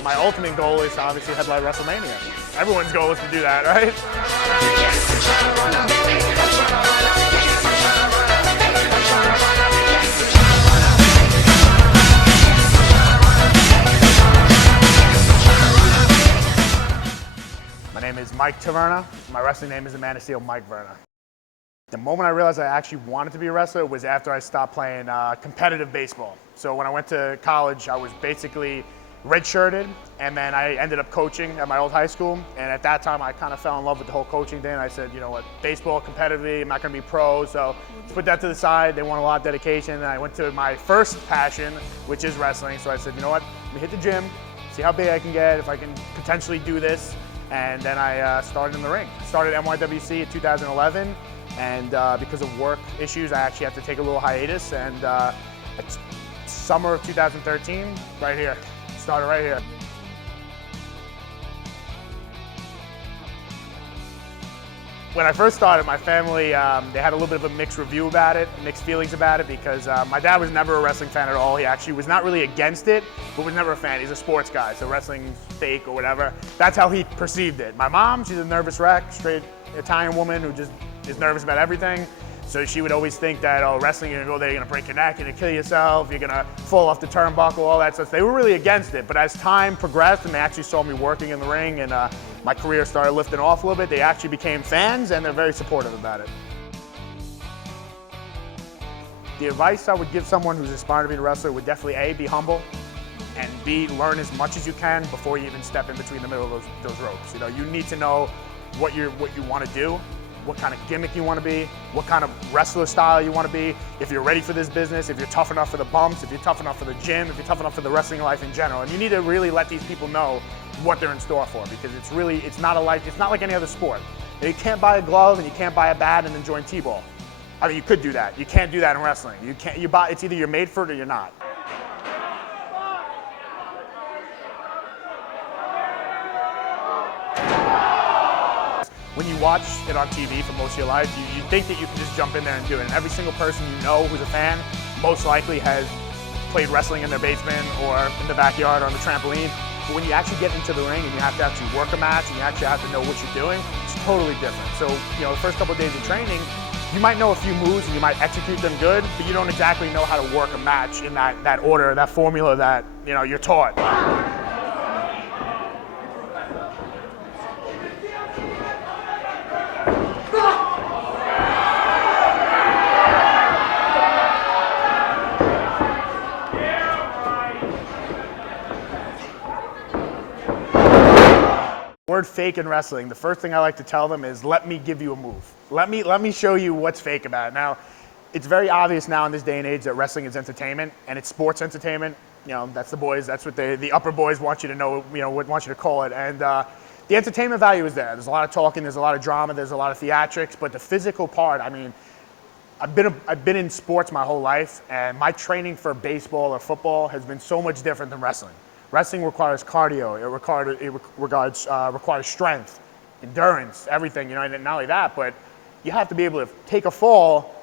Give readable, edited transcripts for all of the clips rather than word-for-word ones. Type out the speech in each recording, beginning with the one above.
My ultimate goal is to obviously headline WrestleMania. Everyone's goal is to do that, right? My name is Mike Verna. My wrestling name is the Man of Steel, Mike Verna. The moment I realized I actually wanted to be a wrestler was after I stopped playing competitive baseball. So when I went to college, I was basically redshirted, and then I ended up coaching at my old high school. And at that time, I kind of fell in love with the whole coaching thing. I said, you know what, baseball competitively, I'm not going to be pro, so let's put that to the side. They want a lot of dedication. And I went to my first passion, which is wrestling. So I said, you know what, let me hit the gym, see how big I can get, if I can potentially do this. And then I started in the ring. Started NYWC in 2011, and because of work issues, I actually had to take a little hiatus. And it's summer of 2013, right here. Started right here. When I first started, my family, they had a little bit of a mixed review about it, mixed feelings about it, because my dad was never a wrestling fan at all. He actually was not really against it, but was never a fan. He's a sports guy, so wrestling's fake or whatever. That's how he perceived it. My mom, she's a nervous wreck, straight Italian woman who just is nervous about everything. So she would always think that, oh, wrestling, you're gonna go there, you're gonna break your neck, you're gonna kill yourself, you're gonna fall off the turnbuckle, all that stuff. They were really against it, but as time progressed and they actually saw me working in the ring and my career started lifting off a little bit, they actually became fans and they're very supportive about it. The advice I would give someone who's aspiring to be a wrestler would definitely A, be humble, and B, learn as much as you can before you even step in between the middle of those ropes. You know, you need to know what you want to do, what kind of gimmick you want to be, what kind of wrestler style you want to be, if you're ready for this business, if you're tough enough for the bumps, if you're tough enough for the gym, if you're tough enough for the wrestling life in general. And you need to really let these people know what they're in store for, because it's not like any other sport. You can't buy a glove and you can't buy a bat and then join T-ball. I mean, you could do that. You can't do that in wrestling. It's either you're made for it or you're not. When you watch it on TV for most of your life, you think that you can just jump in there and do it. And every single person you know who's a fan most likely has played wrestling in their basement or in the backyard or on the trampoline. But when you actually get into the ring and you have to actually work a match and you actually have to know what you're doing, it's totally different. So, you know, the first couple of days of training, you might know a few moves and you might execute them good, but you don't exactly know how to work a match in that order, that formula that, you know, you're taught. Word fake in wrestling, the first thing I like to tell them is, let me give you a move. Let me show you what's fake about it. Now, it's very obvious now in this day and age that wrestling is entertainment and it's sports entertainment. You know, that's the boys, that's what the upper boys want you to know, you know, want you to call it. And the entertainment value is there. There's a lot of talking, there's a lot of drama, there's a lot of theatrics, but the physical part, I mean, I've been in sports my whole life, and my training for baseball or football has been so much different than wrestling. Wrestling requires cardio, it requires strength, endurance, everything, you know, and not only that, but you have to be able to take a fall,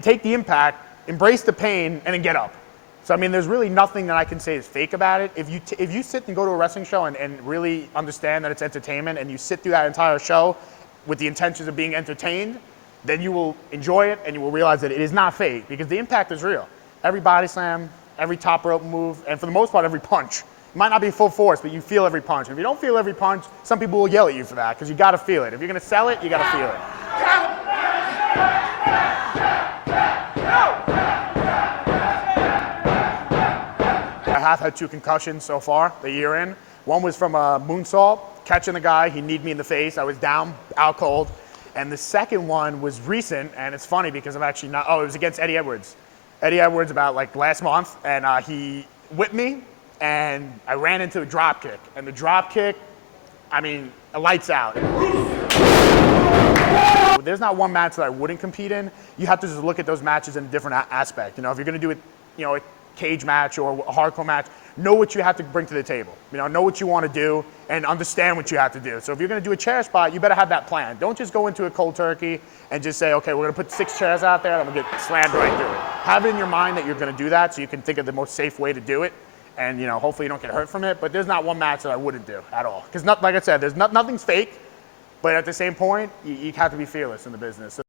take the impact, embrace the pain, and then get up. So, I mean, there's really nothing that I can say is fake about it. If you sit and go to a wrestling show and really understand that it's entertainment, and you sit through that entire show with the intentions of being entertained, then you will enjoy it and you will realize that it is not fake, because the impact is real. Every body slam, every top rope move, and for the most part, every punch. It might not be full force, but you feel every punch. And if you don't feel every punch, some people will yell at you for that, because you got to feel it. If you're going to sell it, you got to feel it. I have had 2 concussions so far, the year in. One was from a moonsault, catching the guy. He kneed me in the face. I was down, out cold. And the second one was recent, and it's funny because I'm actually not, it was against Eddie Edwards. Eddie Edwards about like last month, and he whipped me, and I ran into a drop kick. And the drop kick, I mean, lights out. There's not one match that I wouldn't compete in. You have to just look at those matches in a different aspect. You know, if you're gonna do it, you know, a cage match or a hardcore match, know what you have to bring to the table. You know what you want to do and understand what you have to do. So if you're going to do a chair spot, you better have that plan. Don't just go into a cold turkey and just say, okay, we're going to put 6 chairs out there and I'm going to get slammed right through it. Have it in your mind that you're going to do that so you can think of the most safe way to do it. and hopefully you don't get hurt from it. But there's not one match that I wouldn't do at all, because like I said, there's nothing's fake, but at the same point, you have to be fearless in the business. So,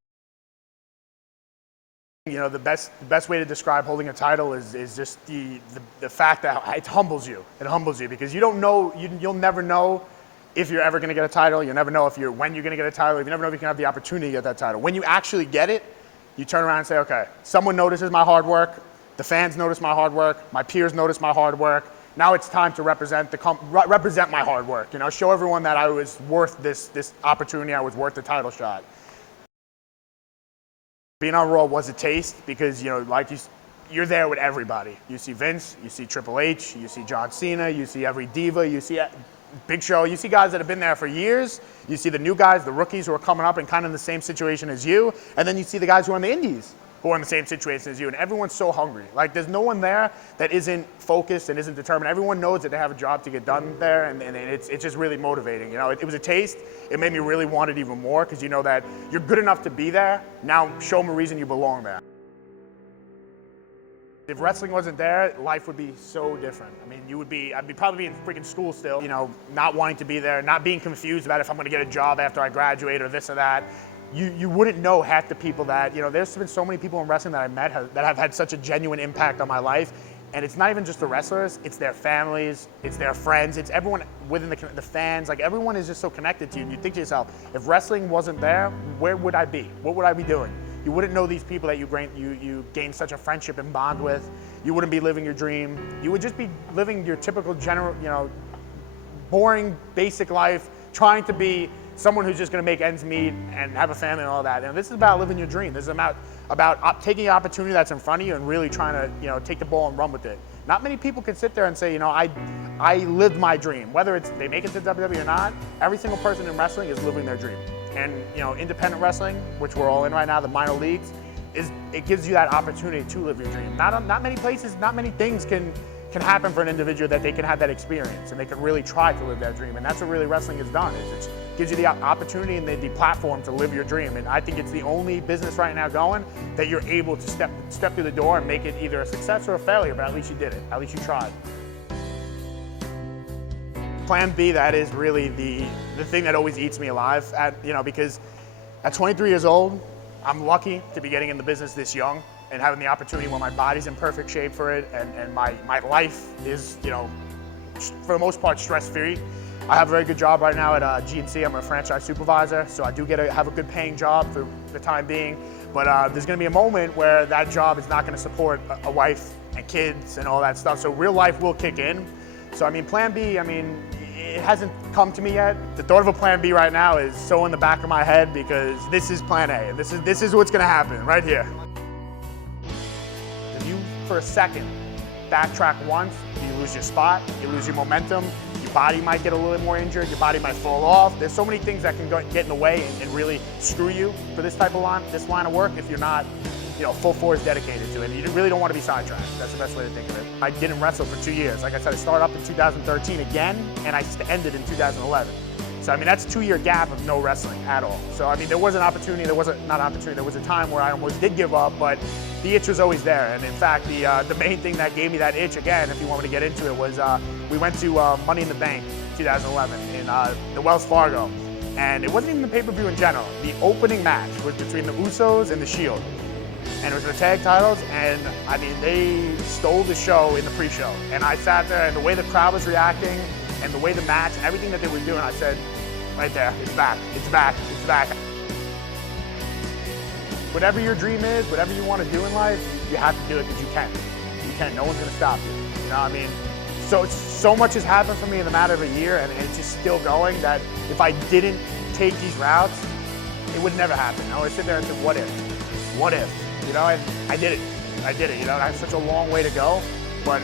the best way to describe holding a title is just the fact that it humbles you. It humbles you because you don't know, you'll never know if you're ever going to get a title. You'll never know when you're going to get a title. You never know if you can have the opportunity to get that title. When you actually get it, you turn around and say, okay, someone notices my hard work. The fans notice my hard work. My peers notice my hard work. Now it's time to represent my hard work. Show everyone that I was worth this opportunity. I was worth the title shot. Being on Raw was a taste because, you're there with everybody. You see Vince, you see Triple H, you see John Cena, you see every diva, you see Big Show, you see guys that have been there for years, you see the new guys, the rookies who are coming up and kind of in the same situation as you, and then you see the guys who are in the indies who are in the same situation as you, and everyone's so hungry. Like, there's no one there that isn't focused and isn't determined. Everyone knows that they have a job to get done there, and it's just really motivating. It was a taste. It made me really want it even more because you know that you're good enough to be there. Now show them a reason you belong there. If wrestling wasn't there, life would be so different. I mean, I'd probably be in freaking school still, not wanting to be there, not being confused about if I'm gonna get a job after I graduate or this or that. You wouldn't know half the people that, there's been so many people in wrestling that I met that have had such a genuine impact on my life. And it's not even just the wrestlers, it's their families, it's their friends, it's everyone within the fans. Like, everyone is just so connected to you. And you think to yourself, if wrestling wasn't there, where would I be? What would I be doing? You wouldn't know these people that you gained such a friendship and bond with. You wouldn't be living your dream. You would just be living your typical boring, basic life, trying to be someone who's just going to make ends meet and have a family and all that. And this is about living your dream. This is about taking an opportunity that's in front of you and really trying to take the ball and run with it. Not many people can sit there and say, I lived my dream. Whether it's they make it to WWE or not, every single person in wrestling is living their dream. And independent wrestling, which we're all in right now, the minor leagues, it gives you that opportunity to live your dream. Not many places, not many things can happen for an individual that they can have that experience and they can really try to live that dream. And that's what really wrestling has done. It gives you the opportunity and the platform to live your dream. And I think it's the only business right now going that you're able to step through the door and make it either a success or a failure, but at least you did it. At least you tried. Plan B, that is really the thing that always eats me alive. Because at 23 years old, I'm lucky to be getting in the business this young and having the opportunity where my body's in perfect shape for it and my life is, for the most part, stress-free. I have a very good job right now at GNC. I'm a franchise supervisor, so I do have a good paying job for the time being. But there's going to be a moment where that job is not going to support a wife and kids and all that stuff. So real life will kick in. So Plan B, it hasn't come to me yet. The thought of a Plan B right now is so in the back of my head because this is Plan A. This is what's going to happen right here. If you, for a second, backtrack once, you lose your spot, you lose your momentum. Your body might get a little bit more injured, your body might fall off. There's so many things that can get in the way and really screw you for this line of work if you're not full force dedicated to it. You really don't want to be sidetracked. That's the best way to think of it. I didn't wrestle for 2 years. Like I said, I started up in 2013 again, and I ended in 2011. So that's a 2-year gap of no wrestling at all. So there was an opportunity, there was a time where I almost did give up, but the itch was always there. And in fact, the main thing that gave me that itch again, if you want me to get into it, was we went to Money in the Bank 2011 in the Wells Fargo. And it wasn't even the pay-per-view in general. The opening match was between the Usos and the Shield. And it was the tag titles, and they stole the show in the pre-show. And I sat there, and the way the crowd was reacting, and the way the match, and everything that they were doing, I said, right there, it's back, it's back, it's back. Whatever your dream is, whatever you want to do in life, you have to do it because you can. You can, no one's going to stop you. So much has happened for me in the matter of a year, and it's just still going, that if I didn't take these routes, it would never happen. I would sit there and say, what if? What if? I did it. I did it. I have such a long way to go, but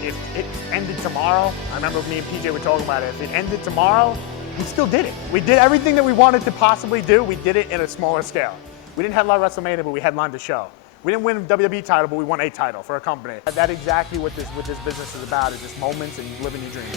if it ended tomorrow, I remember me and PJ were talking about it, if it ended tomorrow, we still did it. We did everything that we wanted to possibly do. We did it in a smaller scale. We didn't headline WrestleMania, but we headlined the show. We didn't win a WWE title, but we won a title for a company. That's exactly what this business is about, is just moments and living your dreams.